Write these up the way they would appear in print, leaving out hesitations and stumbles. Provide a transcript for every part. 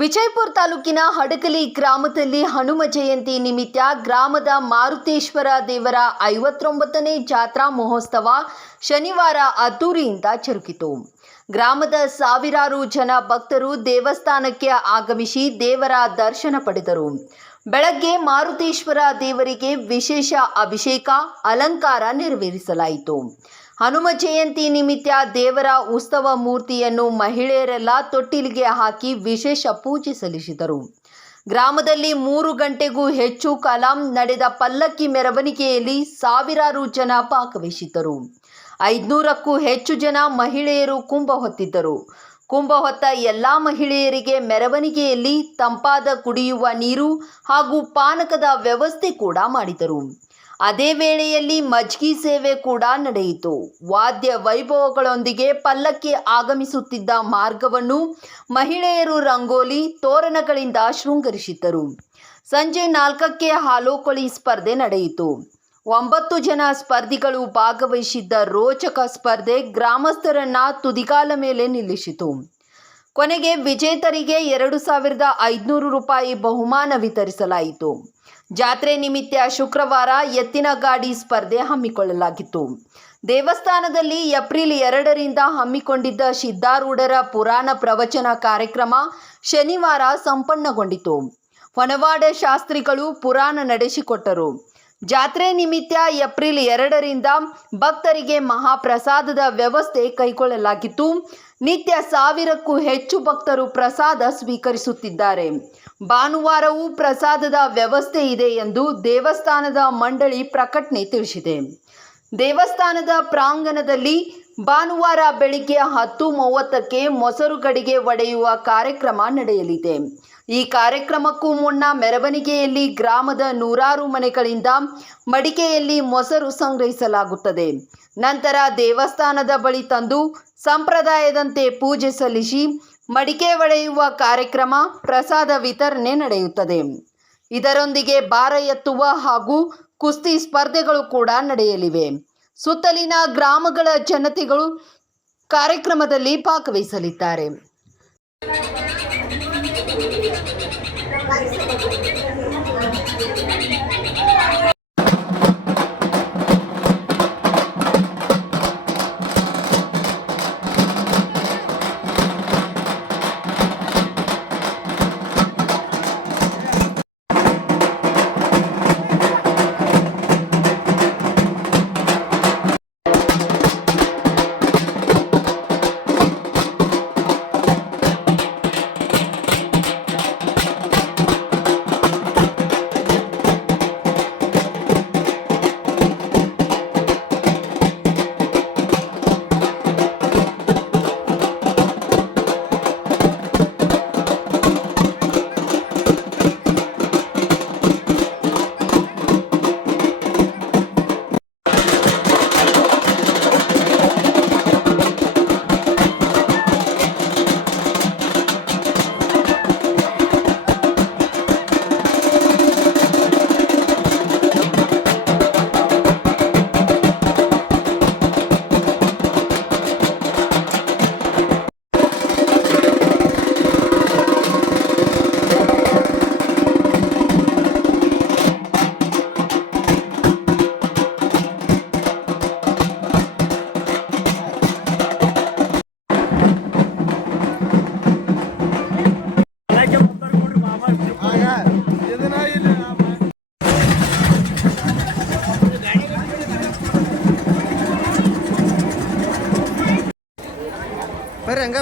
ವಿಜಯಪುರ ತಾಲೂಕಿನ ಹಡಗಲಿ ಗ್ರಾಮದಲ್ಲಿ ಹನುಮ ಜಯಂತಿ ನಿಮಿತ್ತ ಗ್ರಾಮದ ಮಾರುತೇಶ್ವರ ದೇವರ 59ನೇ ಜಾತ್ರಾ ಮಹೋತ್ಸವ ಶನಿವಾರ ಅದ್ದೂರಿಯಿಂದ ಜರುಗಿತು. ಗ್ರಾಮದ ಸಾವಿರಾರು ಜನ ಭಕ್ತರು ದೇವಸ್ಥಾನಕ್ಕೆ ಆಗಮಿಸಿ ದೇವರ ದರ್ಶನ ಪಡೆದರು. ಬೆಳಗ್ಗೆ ಮಾರುತೇಶ್ವರ ದೇವರಿಗೆ ವಿಶೇಷ ಅಭಿಷೇಕ ಅಲಂಕಾರ ನೆರವೇರಿಸಲಾಯಿತು. ಹನುಮ ಜಯಂತಿ ನಿಮಿತ್ತ ದೇವರ ಉತ್ಸವ ಮೂರ್ತಿಯನ್ನು ಮಹಿಳೆಯರೆಲ್ಲ ತೊಟ್ಟಿಲಿಗೆ ಹಾಕಿ ವಿಶೇಷ ಪೂಜೆ ಸಲ್ಲಿಸಿದರು. ಗ್ರಾಮದಲ್ಲಿ 3 ಗಂಟೆಗೂ ಹೆಚ್ಚು ಕಾಲ ನಡೆದ ಪಲ್ಲಕ್ಕಿ ಮೆರವಣಿಗೆಯಲ್ಲಿ ಸಾವಿರಾರು ಜನ ಭಾಗವಹಿಸಿದ್ದರು. 500ಕ್ಕೂ ಹೆಚ್ಚು ಜನ ಮಹಿಳೆಯರು ಕುಂಭ ಹೊತ್ತಿದ್ದರು. ಕುಂಭ ಹೊತ್ತ ಎಲ್ಲ ಮಹಿಳೆಯರಿಗೆ ಮೆರವಣಿಗೆಯಲ್ಲಿ ತಂಪಾದ ಕುಡಿಯುವ ನೀರು ಹಾಗೂ ಪಾನಕದ ವ್ಯವಸ್ಥೆ ಕೂಡ ಮಾಡಿದರು. ಅದೇ ವೇಳೆಯಲ್ಲಿ ಮಜ್ಗಿ ಸೇವೆ ಕೂಡ ನಡೆಯಿತು. ವಾದ್ಯ ವೈಭವಗಳೊಂದಿಗೆ ಪಲ್ಲಕ್ಕಿ ಆಗಮಿಸುತ್ತಿದ್ದ ಮಾರ್ಗವನ್ನು ಮಹಿಳೆಯರು ರಂಗೋಲಿ ತೋರಣಗಳಿಂದ ಶೃಂಗರಿಸಿದ್ದರು. ಸಂಜೆ 4ಕ್ಕೆ ಹಾಲೋಕೊಳಿ ಸ್ಪರ್ಧೆ ನಡೆಯಿತು. 9 ಜನ ಸ್ಪರ್ಧಿಗಳು ಭಾಗವಹಿಸಿದ್ದ ರೋಚಕ ಸ್ಪರ್ಧೆ ಗ್ರಾಮಸ್ಥರನ್ನ ತುದಿಗಾಲ ಮೇಲೆ ನಿಲ್ಲಿಸಿತು. ಕೊನೆಗೆ ವಿಜೇತರಿಗೆ 2500 ರೂಪಾಯಿ ಬಹುಮಾನ ವಿತರಿಸಲಾಯಿತು. ಜಾತ್ರೆ ನಿಮಿತ್ತ ಶುಕ್ರವಾರ ಎತ್ತಿನ ಗಾಡಿ ಸ್ಪರ್ಧೆ ಹಮ್ಮಿಕೊಳ್ಳಲಾಗಿತ್ತು. ದೇವಸ್ಥಾನದಲ್ಲಿ ಏಪ್ರಿಲ್ 2ರಿಂದ ಹಮ್ಮಿಕೊಂಡಿದ್ದ ಸಿದ್ಧಾರೂಢರ ಪುರಾಣ ಪ್ರವಚನ ಕಾರ್ಯಕ್ರಮ ಶನಿವಾರ ಸಂಪನ್ನಗೊಂಡಿತು. ಹೊನವಾಡ ಶಾಸ್ತ್ರಿಗಳು ಪುರಾಣ ನಡೆಸಿಕೊಟ್ಟರು. ಜಾತ್ರೆ ನಿಮಿತ್ತ ಏಪ್ರಿಲ್ 2ರಿಂದ ಭಕ್ತರಿಗೆ ಮಹಾಪ್ರಸಾದದ ವ್ಯವಸ್ಥೆ ಕೈಗೊಳ್ಳಲಾಗಿತ್ತು. ನಿತ್ಯ 1000ಕ್ಕೂ ಹೆಚ್ಚು ಭಕ್ತರು ಪ್ರಸಾದ ಸ್ವೀಕರಿಸುತ್ತಿದ್ದಾರೆ. ಭಾನುವಾರವೂ ಪ್ರಸಾದದ ವ್ಯವಸ್ಥೆ ಇದೆ ಎಂದು ದೇವಸ್ಥಾನದ ಮಂಡಳಿ ಪ್ರಕಟಣೆ ತಿಳಿಸಿದೆ. ದೇವಸ್ಥಾನದ ಪ್ರಾಂಗಣದಲ್ಲಿ ಭಾನುವಾರ ಬೆಳಿಗ್ಗೆ 10:30ಕ್ಕೆ ಮೊಸರು ಗಡಿಗೆ ಒಡೆಯುವ ಕಾರ್ಯಕ್ರಮ ನಡೆಯಲಿದೆ. ಈ ಕಾರ್ಯಕ್ರಮಕ್ಕೂ ಮುನ್ನ ಮೆರವಣಿಗೆಯಲ್ಲಿ ಗ್ರಾಮದ ನೂರಾರು ಮನೆಗಳಿಂದ ಮಡಿಕೆಯಲ್ಲಿ ಮೊಸರು ಸಂಗ್ರಹಿಸಲಾಗುತ್ತದೆ. ನಂತರ ದೇವಸ್ಥಾನದ ಬಳಿ ತಂದು ಸಂಪ್ರದಾಯದಂತೆ ಪೂಜೆ ಸಲ್ಲಿಸಿ ಮಡಿಕೆ ಒಡೆಯುವ ಕಾರ್ಯಕ್ರಮ, ಪ್ರಸಾದ ವಿತರಣೆ ನಡೆಯುತ್ತದೆ. ಇದರೊಂದಿಗೆ ಭಾರ ಎತ್ತುವ ಹಾಗೂ ಕುಸ್ತಿ ಸ್ಪರ್ಧೆಗಳು ಕೂಡ ನಡೆಯಲಿವೆ. ಸುತ್ತಲಿನ ಗ್ರಾಮಗಳ ಜನತೆಗಳು ಕಾರ್ಯಕ್ರಮದಲ್ಲಿ ಭಾಗವಹಿಸಲಿದ್ದಾರೆ.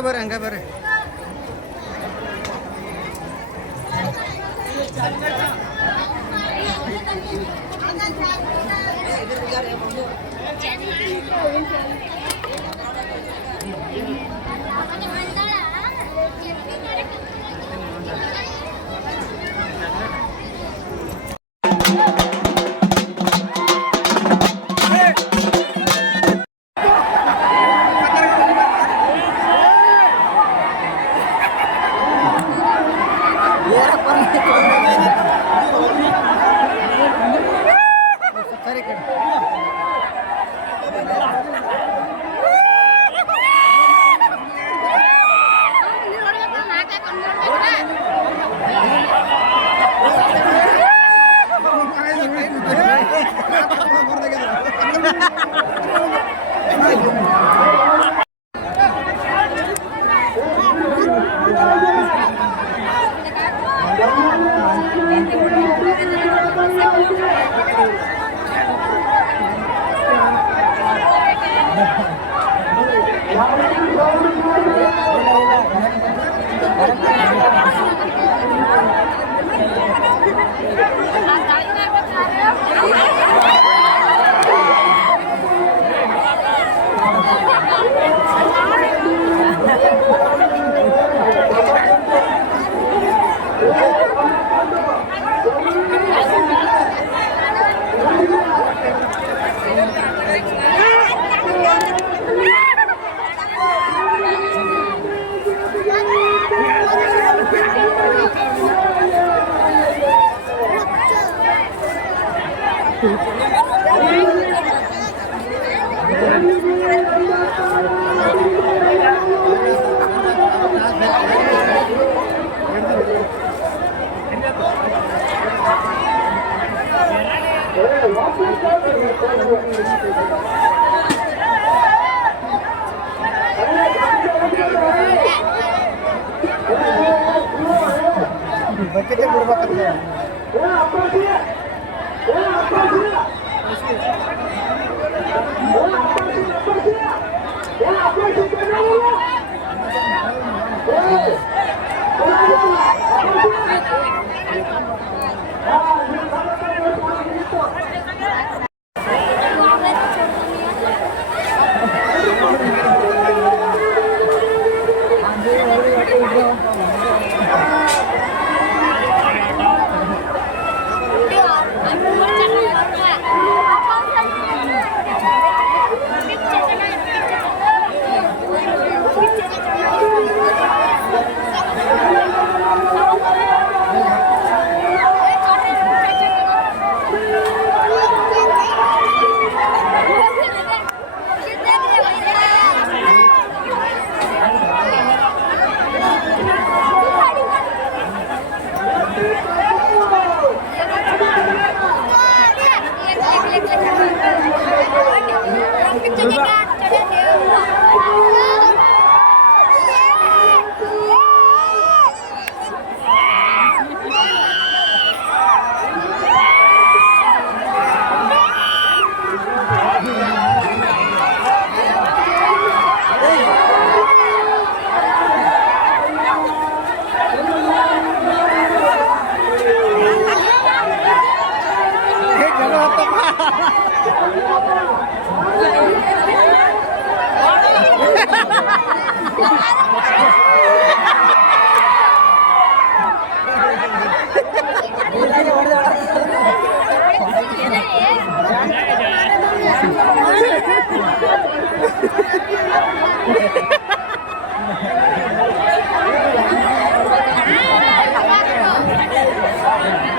ಬರ್ರಿ ಹಂಗ ಬರ್ರಿ. ಬಕೆಟ್ ಬಿಡ್ಬೇಕಂತ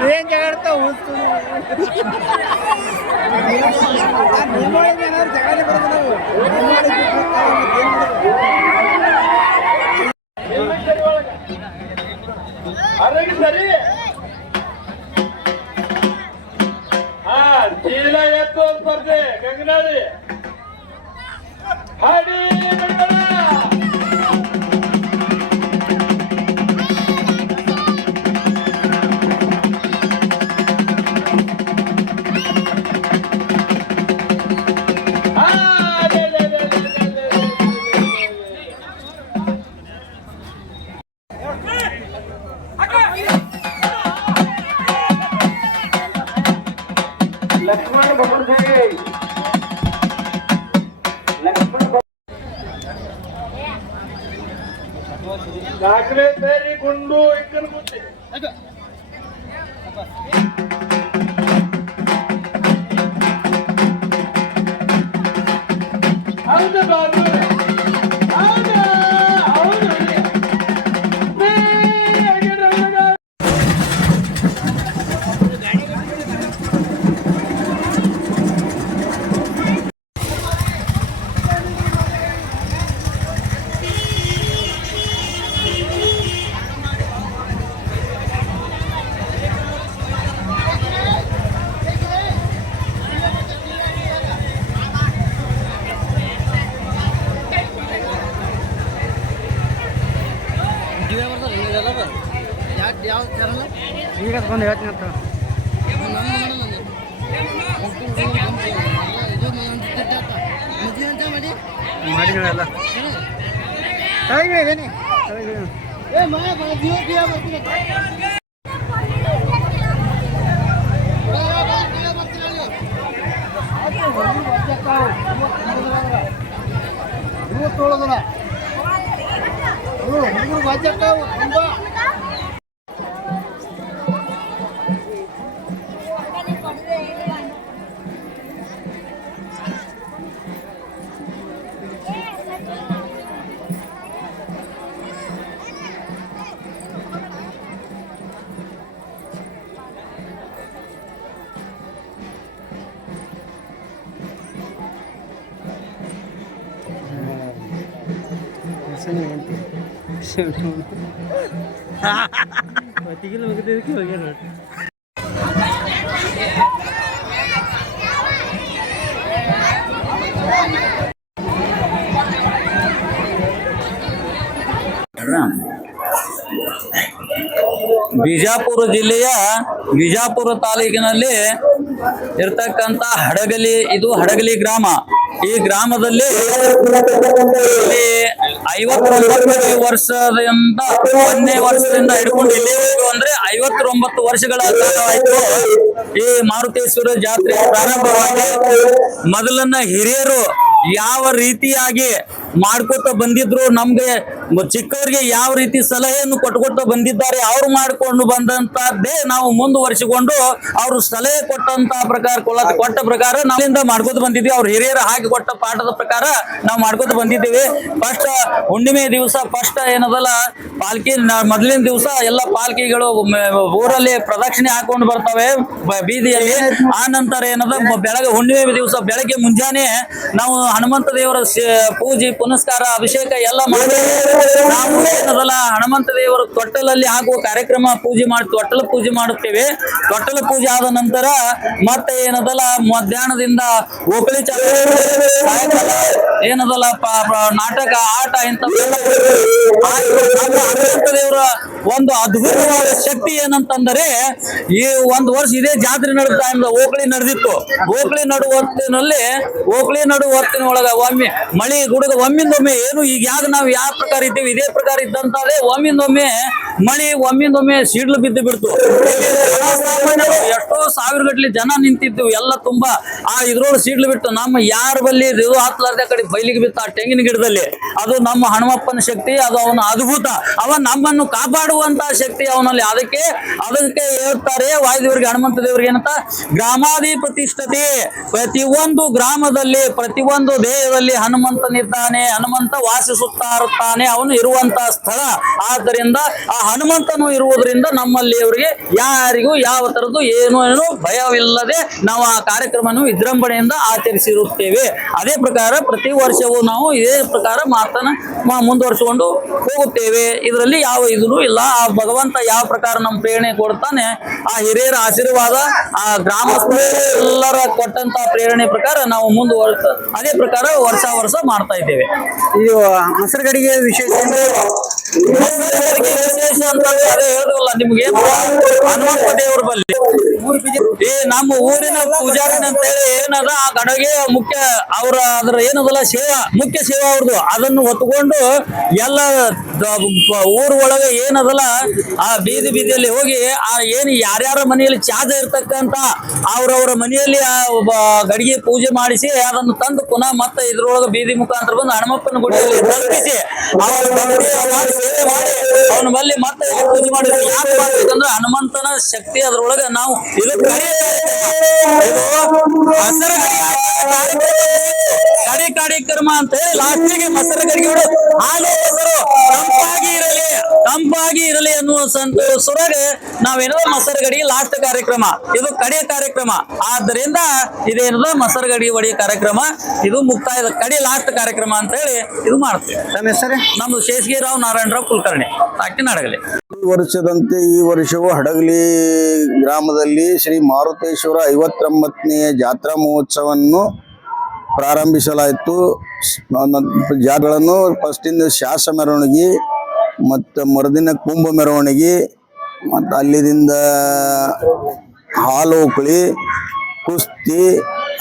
ಏನ್ ಜಗಳ ಜಗಳ ಸರಿ ಹಾ ಚೀಲ ಎತ್ತು ಸ್ಪರ್ಧೆ ಗಂಗನಾಳಿ ಹಾಡಿ लक्ष्मण भवन से काकरे पेरी गुंडू इकन कुत्ते हौद बाबू हौद हौद ಯಾವ ಚಾನಲ್ ಈಗ ಬಂದು ಹೇಳ್ತೀನಿ ಅಂತ ಮಾಡಿದ್ರಲ್ಲ ಬಿಜಾಪುರ ಜಿಲ್ಲೆಯ ಬಿಜಾಪುರ ತಾಲೂಕಿನಲ್ಲಿ ಇರ್ತಕ್ಕಂಥ ಹಡಗಲಿ, ಇದು ಹಡಗಲಿ ಗ್ರಾಮ. ಈ ಗ್ರಾಮದಲ್ಲಿ 59 ವರ್ಷದಿಂದ 1ನೇ ವರ್ಷದಿಂದ ಹಿಡ್ಕೊಂಡು ಇಲ್ಲಿವರೆಗೂ ಅಂದ್ರೆ 59 ವರ್ಷಗಳ ಕಾಲವಾಯಿತು ಈ ಮಾರುತೇಶ್ವರ ಜಾತ್ರೆ ಪ್ರಾರಂಭವಾಗಿ. ಮೊದಲನ್ನ ಹಿರಿಯರು ಯಾವ ರೀತಿಯಾಗಿ ಮಾಡ್ಕೊತ ಬಂದಿದ್ರು, ನಮ್ಗೆ ಚಿಕ್ಕವರಿಗೆ ಯಾವ ರೀತಿ ಸಲಹೆಯನ್ನು ಕೊಟ್ಕೊತ ಬಂದಿದ್ದಾರೆ, ಅವ್ರು ಮಾಡ್ಕೊಂಡು ಬಂದಂತದ್ದೇ ನಾವು ಮುಂದುವರಿಸಿಕೊಂಡು ಅವರು ಸಲಹೆ ಕೊಟ್ಟಂತ ಪ್ರಕಾರ ಕೊಟ್ಟ ಪ್ರಕಾರ ನಾವಿಂದ ಮಾಡ್ಕೊತ ಬಂದಿದ್ವಿ. ಅವ್ರ ಹಿರಿಯರು ಹಾಕಿ ಕೊಟ್ಟ ಪಾಠದ ಪ್ರಕಾರ ನಾವು ಮಾಡ್ಕೊತ ಬಂದಿದ್ದೀವಿ. ಫಸ್ಟ್ ಹುಣ್ಣಿಮೆ ದಿವಸ ಫಸ್ಟ್ ಏನದಲ್ಲ ಪಾಲ್ಕಿ, ಮೊದಲಿನ ದಿವಸ ಎಲ್ಲ ಪಾಲ್ಕಿಗಳು ಊರಲ್ಲಿ ಪ್ರದಕ್ಷಿಣೆ ಹಾಕೊಂಡು ಬರ್ತವೆ ಬೀದಿಯಲ್ಲಿ. ಆ ನಂತರ ಏನದ ಬೆಳಗ್ಗೆ ಹುಣ್ಣಿಮೆ ದಿವಸ ಬೆಳಗ್ಗೆ ಮುಂಜಾನೆ ನಾವು ಹನುಮಂತ ದೇವರ ಪೂಜೆ ಪುನಸ್ಕಾರ ಅಭಿಷೇಕ ಎಲ್ಲ ಮಾಡಿ ನಾವು ಏನದಲ್ಲ ಹನುಮಂತ ದೇವರ ತೊಟ್ಟಲಲ್ಲಿ ಹಾಕುವ ಕಾರ್ಯಕ್ರಮ ತೊಟ್ಟಲ ಪೂಜೆ ಮಾಡುತ್ತೇವೆ. ತೊಟ್ಟಲ ಪೂಜೆ ಆದ ನಂತರ ಮತ್ತೆ ಏನದಲ್ಲ ಮಧ್ಯಾಹ್ನದಿಂದ ಓಕಳಿ ಚಾಲು, ಸಾಯಂಕಾಲ ಏನದಲ್ಲ ನಾಟಕ ಆಟ ಇಂತ ಹನುಮಂತ ದೇವರ ಒಂದು ಅದ್ಭುತವಾದ ಶಕ್ತಿ ಏನಂತಂದರೆ, ಈ ಒಂದು ವರ್ಷ ಇದೇ ಜಾತ್ರೆ ನಡೆದ ಟೈಮ್ ಓಕಳಿ ನಡೆದಿತ್ತು. ಓಕಳಿ ನಡು ಹೊತ್ತಿನೊಳಗ ಒಮ್ಮೆ ಮಳಿ ಗುಡುಗ ಒಮ್ಮಿಂದೊಮ್ಮೆ ಏನು ಈಗ ಯಾಕೆ ನಾವು ಯಾವ ಪ್ರಕಾರ ಇದ್ದೇವೆ ಇದೇ ಪ್ರಕಾರ ಇದ್ದಂತಾದ್ರೆ ಒಮ್ಮಿಂದೊಮ್ಮೆ ಮಳಿ ಒಮ್ಮಿಂದೊಮ್ಮೆ ಸಿಡ್ಲು ಬಿದ್ದು ಬಿಡ್ತು. ಎಷ್ಟೋ ಸಾವಿರ ಗಟ್ಟಲೆ ಜನ ನಿಂತಿದ್ದು ಎಲ್ಲ ತುಂಬಾ ಇದ್ರೊಳಗೆ ಸಿಡ್ಲು ಬಿಟ್ಟು ನಮ್ಮ ಯಾರ ಬಲ್ಲಿ ಇದು ಹತ್ತಲಾರ್ದೆ ಕಡೆ ಬೈಲಿಗೆ ಬಿತ್ತ ಆ ತೆಂಗಿನ ಗಿಡದಲ್ಲಿ. ಅದು ನಮ್ಮ ಹನುಮಪ್ಪನ ಶಕ್ತಿ, ಅದು ಅವನ ಅದ್ಭುತ. ಅವ ನಮ್ಮನ್ನು ಕಾಪಾಡುವಂತ ಶಕ್ತಿ ಅವನಲ್ಲಿ. ಅದಕ್ಕೆ ಹೇಳ್ತಾರೆ ವಾಯುದೇವರಿಗೆ ಹನುಮಂತ ದೇವರಿಗೆ ಏನಂತ, ಗ್ರಾಮಾದಿ ಪ್ರತಿಷ್ಠತೆ. ಪ್ರತಿಯೊಂದು ಗ್ರಾಮದಲ್ಲಿ ಪ್ರತಿಯೊಂದು ದೇಹದಲ್ಲಿ ಹನುಮಂತನಿದ್ದಾನೆ, ಹನುಮಂತ ವಾಸಿಸುತ್ತಾ ಇರುತ್ತಾನೆ, ಅವನು ಇರುವಂತಹ ಸ್ಥಳ. ಆದ್ದರಿಂದ ಆ ಹನುಮಂತನು ಇರುವುದರಿಂದ ನಮ್ಮಲ್ಲಿ ಅವರಿಗೆ ಯಾರಿಗೂ ಯಾವ ತರದ್ದು ಏನು ಭಯವಿಲ್ಲದೆ ನಾವು ಆ ಕಾರ್ಯಕ್ರಮವನ್ನು ವಿಜೃಂಭಣೆಯಿಂದ ಆಚರಿಸಿರುತ್ತೇವೆ. ಅದೇ ಪ್ರಕಾರ ಪ್ರತಿ ವರ್ಷವೂ ನಾವು ಇದೇ ಪ್ರಕಾರ ಮಾತನ್ನ ಮುಂದುವರಿಸಿಕೊಂಡು ಹೋಗುತ್ತೇವೆ. ಇದರಲ್ಲಿ ಯಾವ ಇದೂ ಇಲ್ಲ. ಆ ಭಗವಂತ ಯಾವ ಪ್ರಕಾರ ನಮ್ಮ ಪ್ರೇರಣೆ ಕೊಡ್ತಾನೆ, ಆ ಹಿರಿಯರ ಆಶೀರ್ವಾದ, ಆ ಗ್ರಾಮಸ್ಥರೆಲ್ಲರ ಕೊಟ್ಟಂತ ಪ್ರೇರಣೆ ಪ್ರಕಾರ ನಾವು ಮುಂದುವರಿಸ ಅದೇ ಪ್ರಕಾರ ವರ್ಷ ಮಾಡ್ತಾ ಇದ್ದೇವೆ. ಇದು ಮೊಸರುಗಡಿಗೆ ವಿಶೇಷ ಅಂತ ಅದೇ ಹೇಳಿದ್ವಲ್ಲ ನಿಮ್ಗೆ, ಹನುಮಂತ ದೇವರ ಬಲ್ಲಿ ಈ ನಮ್ಮ ಊರಿನ ಪೂಜಾರಿನ ಅಂತ ಹೇಳಿ ಏನದ ಆ ಗಡಗೆ ಮುಖ್ಯ ಅದ್ರ ಏನದಲ್ಲ ಮುಖ್ಯ ಸೇವಾ ಅವ್ರದ್ದು. ಅದನ್ನು ಹೊತ್ಕೊಂಡು ಎಲ್ಲ ಊರ್ ಒಳಗೆ ಏನದಲ್ಲ ಆ ಬೀದಿಯಲ್ಲಿ ಹೋಗಿ ಆ ಏನು ಯಾರ್ಯಾರ ಮನೆಯಲ್ಲಿ ಚಾದ ಇರ್ತಕ್ಕಂತ ಅವ್ರವ್ರ ಮನೆಯಲ್ಲಿ ಗಡಿಗೆ ಪೂಜೆ ಮಾಡಿಸಿ ಅದನ್ನು ತಂದು ಪುನಃ ಮತ್ತೆ ಇದ್ರೊಳಗೆ ಬೀದಿ ಮುಖಾಂತರ ಬಂದು ಹನುಮಪ್ಪನ ಗುಡಿಯಲ್ಲಿ ತಲುಪಿಸಿ ಸೇವೆ ಮಾಡಿ ಅವನ ಬಲ್ಲಿ ಮತ್ತೆ ಪೂಜೆ ಮಾಡಿದ್ರೆ ಯಾಕೆ ಮಾಡ್ಬೇಕಂದ್ರೆ ಹನುಮಂತನ ಶಕ್ತಿ ಅದ್ರೊಳಗೆ ನಾವು ಇದು ಕಾರ್ಯಕ್ರಮ ಅಂತ ಹೇಳಿ ಲಾಸ್ಟಿಗೆ ಮೊಸರು ಗಡಿಗೆ ಹಾಲು ಮೊಸರು ತಂಪಾಗಿ ಇರಲಿ ಅನ್ನುವ ಸಂತೋಷರೊಳಗೆ ನಾವೇನೋ ಮೊಸರು ಗಡಿ ಲಾಸ್ಟ್ ಕಾರ್ಯಕ್ರಮ, ಇದು ಕಡೆ ಕಾರ್ಯಕ್ರಮ. ಆದ್ದರಿಂದ ಇದೇನದ ಮೊಸರು ಗಡಿ ಒಡಿ ಕಾರ್ಯಕ್ರಮ, ಇದು ಮುಕ್ತಾಯದ ಕಡೆ ಲಾಸ್ಟ್ ಕಾರ್ಯಕ್ರಮ ಅಂತ ಹೇಳಿ ಇದು ಮಾಡ್ತೇವೆ. ನಮ್ಮ ಹೆಸರು ನಮ್ದು ಶೇಷಗಿರಿರಾವ್ ನಾರಾಯಣರಾವ್ ಕುಲಕರ್ಣಿ, ಅಡಗಲಿ. ವರ್ಷದಂತೆ ಈ ವರ್ಷವೂ ಹಡಗಲಿ ಗ್ರಾಮದಲ್ಲಿ ಶ್ರೀ ಮಾರುತೇಶ್ವರ 59ನೇ ಜಾತ್ರಾ ಮಹೋತ್ಸವವನ್ನು ಪ್ರಾರಂಭಿಸಲಾಯಿತು. ಜಾತ್ರೆಗಳನ್ನು ಫಸ್ಟಿಂದ ಶಾಸ ಮೆರವಣಿಗೆ, ಮತ್ತು ಮರುದಿನ ಕುಂಭ ಮೆರವಣಿಗೆ, ಮತ್ತು ಅಲ್ಲಿದಿಂದ ಹಾಲು ಉಕಳಿ, ಕುಸ್ತಿ,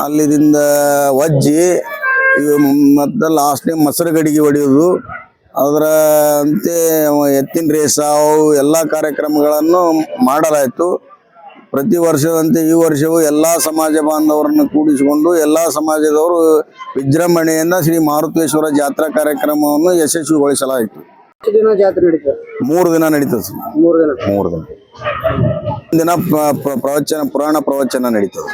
ಅಲ್ಲಿದಿಂದ ವಜ್ಜಿ, ಇವು ಮತ್ತು ಲಾಸ್ಟ್ನೇ ಮೊಸರು ಗಡಿಗೆ ಹೊಡೆಯೋದು, ಅದರ ಅಂತೆ ಎತ್ತಿನ ರೇಸ ಅವು ಎಲ್ಲ ಕಾರ್ಯಕ್ರಮಗಳನ್ನು ಮಾಡಲಾಯಿತು. ಪ್ರತಿ ವರ್ಷದಂತೆ ಈ ವರ್ಷವೂ ಎಲ್ಲ ಸಮಾಜ ಬಾಂಧವರನ್ನು ಕೂಡಿಸಿಕೊಂಡು ಎಲ್ಲ ಸಮಾಜದವರು ವಿಜೃಂಭಣೆಯಿಂದ ಶ್ರೀ ಮಾರುತೇಶ್ವರ ಜಾತ್ರಾ ಕಾರ್ಯಕ್ರಮವನ್ನು ಯಶಸ್ವಿಗೊಳಿಸಲಾಯಿತು. ಎಷ್ಟು ದಿನ ಜಾತ್ರೆ ನಡೀತದೆ? 3 ದಿನ ನಡೀತದೆ ಸರ್. 3 ದಿನ. 3 ದಿನ. ದಿನ ಪ್ರವಚನ, ಪುರಾಣ ಪ್ರವಚನ ನಡೀತದೆ.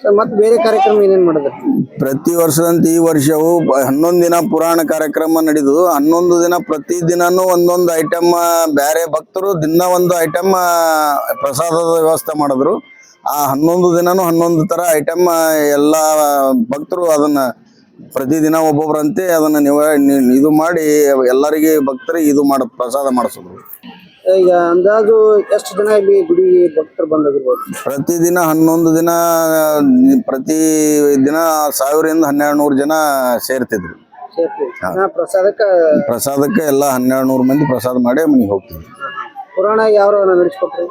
ಸರ್ ಮತ್ತೆ ಬೇರೆ ಕಾರ್ಯಕ್ರಮ ಏನೇನು ಮಾಡಿದ್ರೆ? ಪ್ರತಿ ವರ್ಷದಂತೆ ಈ ವರ್ಷವು 11 ದಿನ ಪುರಾಣ ಕಾರ್ಯಕ್ರಮ ನಡೆದು 11 ದಿನ ಪ್ರತಿ ದಿನಾನು ಒಂದೊಂದು ಐಟಮ್, ಬೇರೆ ಭಕ್ತರು ದಿನ ಒಂದು ಐಟಮ್ ಪ್ರಸಾದದ ವ್ಯವಸ್ಥೆ ಮಾಡಿದ್ರು. ಆ 11 ದಿನಾನು 11 ತರ ಐಟಮ್ ಎಲ್ಲ ಭಕ್ತರು ಅದನ್ನ ಪ್ರತಿದಿನ ಒಬ್ಬೊಬ್ಬರಂತೆ ಅದನ್ನ ಇದು ಮಾಡಿ ಎಲ್ಲರಿಗೆ ಭಕ್ತರಿಗೆ ಇದು ಪ್ರಸಾದ ಮಾಡಿಸಿದ್ರು. ಈಗ ಅಂದಾಜು ಎಷ್ಟು ಜನ ಇಲ್ಲಿ ಗುಡಿ ಭಕ್ತರು ಬಂದಿರ್ಬೋದು? ಪ್ರತಿದಿನ 11 ದಿನ ಪ್ರತಿ ದಿನ 1000 ರಿಂದ 1200 ಜನ ಸೇರ್ತಿದ್ರು. ಪ್ರಸಾದಕ್ಕೆ ಎಲ್ಲ 1200 ಮಂದಿ ಪ್ರಸಾದ ಮಾಡಿ ಮನೆಗೆ ಹೋಗ್ತಿದ್ರು. ಪುರಾಣ ಯಾವ ನಡೆಸ್ಕೊಟ್ರಿ?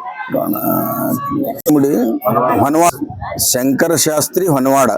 ಹೊನವಾಡ ಶಂಕರ ಶಾಸ್ತ್ರಿ ಹೊನವಾಡ.